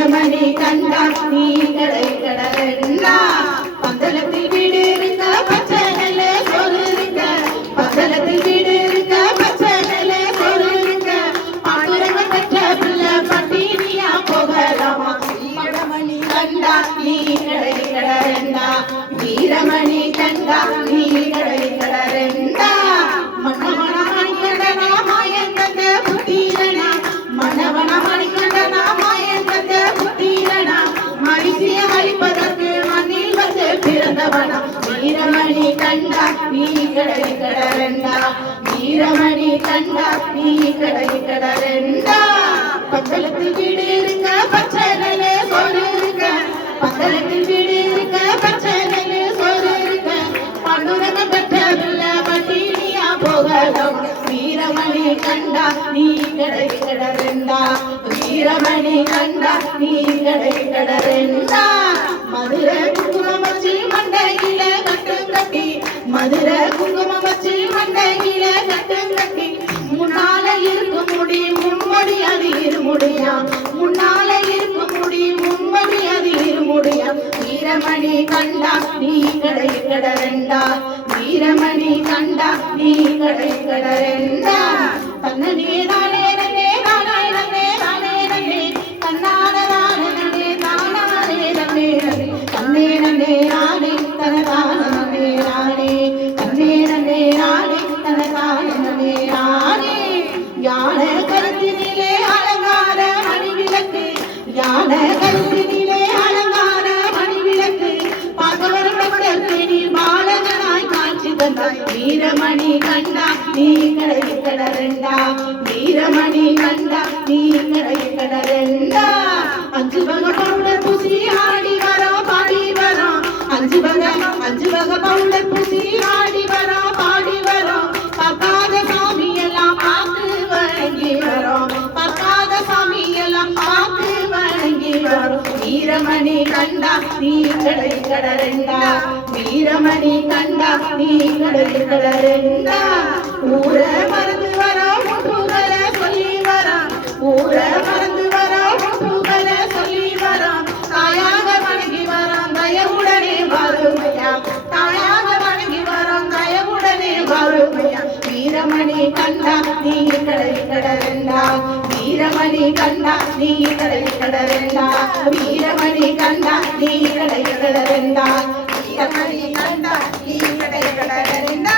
வீரமணி கண்டா நீ கடை கடலெண்டா பந்தலத்தில் வீடு இருக்க பச்சை நெல்ல சோறு இருக்க பந்தலத்தில் வீடு இருக்க பச்சை நெல்ல சோறு இருக்க பாண்டுரங்க பெற்ற பிள்ளை பட்டினியா போகலாமா வீரமணி கண்டா நீ கடை கடலெண்டா வீரமணி கண்டா நீ கடை கடலெண்டா மன்னவன மணிகண்டனா மாயங்கந்த புத்தீரனா மன்னவன மணிகண்டனா மாயங்கந்த புத்தீரனா மரிசிய அழிப்பதற்கு மண்ணில் வந்து பிறந்தவனா வீரமணி கண்டா நீ கடை கடலெண்டா வீரமணி கண்டா நீ கடை கடலெண்டா பந்தலத்தில் வீடு இருக்க பச்சை நெல்ல சோறு இருக்க பந்தலத்தில் வீடு இருக்க பச்சை நெல்ல சோறு இருக்க பாண்டுரங்க பெற்ற பிள்ளை பட்டினியா போகலாம் வீரமணி கண்டா நீ கடை கடலெண்டா வீரமணி கண்டா நீ கடை கடலெண்டா மதுரை குங்குமம் வச்சு மண்டையில கட்டும் கட்டி மதுரை குங்குமம் வச்சு மண்டையில கட்டும் கட்டி முன்னால இருக்கும் முடி முன்மொழி அது இருமுடியா முன்னால இருக்கும் முடி முன்மொழி அது இருமுடியா வீரமணி கண்டா நீ கடை கடலெண்டா வீரமணி கண்டா நீ கடை கடலெண்டா தன்னே தானே நன்னே தானே நன்னே தானே நன்னே தன்னானே நன்னே தானே நன்னே தன்னே நன்னே நானே தனதான நன்னே நானே தன்னே நன்னே நானே தனதான நன்னே நானே ஞான கருத்தினிலே அலங்கார மணி விளக்கு ஞான கருத்தினிலே அலங்கார மணி விளக்கு பார்க்கவர் பக்தர்க்கு நீ பாலகனாய் காட்சி தந்தாய் வீரமணி கண்டா நீ கடை கடலெண்டா வீரமணி கண்டா நீ கடை கடலெண்டா அஞ்சு வகை பவுடர் பூசி ஆடி வரோம் பாடி வரோம் அஞ்சு வகை பவுடர் பூசி ஆடி வரோம் பாடி வரோம் பார்க்காத சாமி எல்லாம் பார்த்து வணங்கி வரோம் பார்க்காத சாமி எல்லாம் பார்த்து வணங்கி வரோம் வீரமணி கண்டா நீ கடை கடலெண்டா வீரமணி கண்டா நீ கடை கடலெண்டா ஊர மறந்து வரோம் முட்டுகள சொல்லி வரோம் ஊர மறந்து வரோம் முட்டுகள சொல்லி வரோம் தாயாக வணங்கி வரோம் தயவுடனே வருமையா தாயாக வணங்கி வரோம் தயவுடனே வருமையா வீரமணி கண்டா நீ கடை கடலெண்டா வீரமணி கண்டா நீ கடை கடலெண்டா வீரமணி கண்டா நீ கடை கடலெண்டா வீரமணி கண்டா நீ கடை கடலெண்டா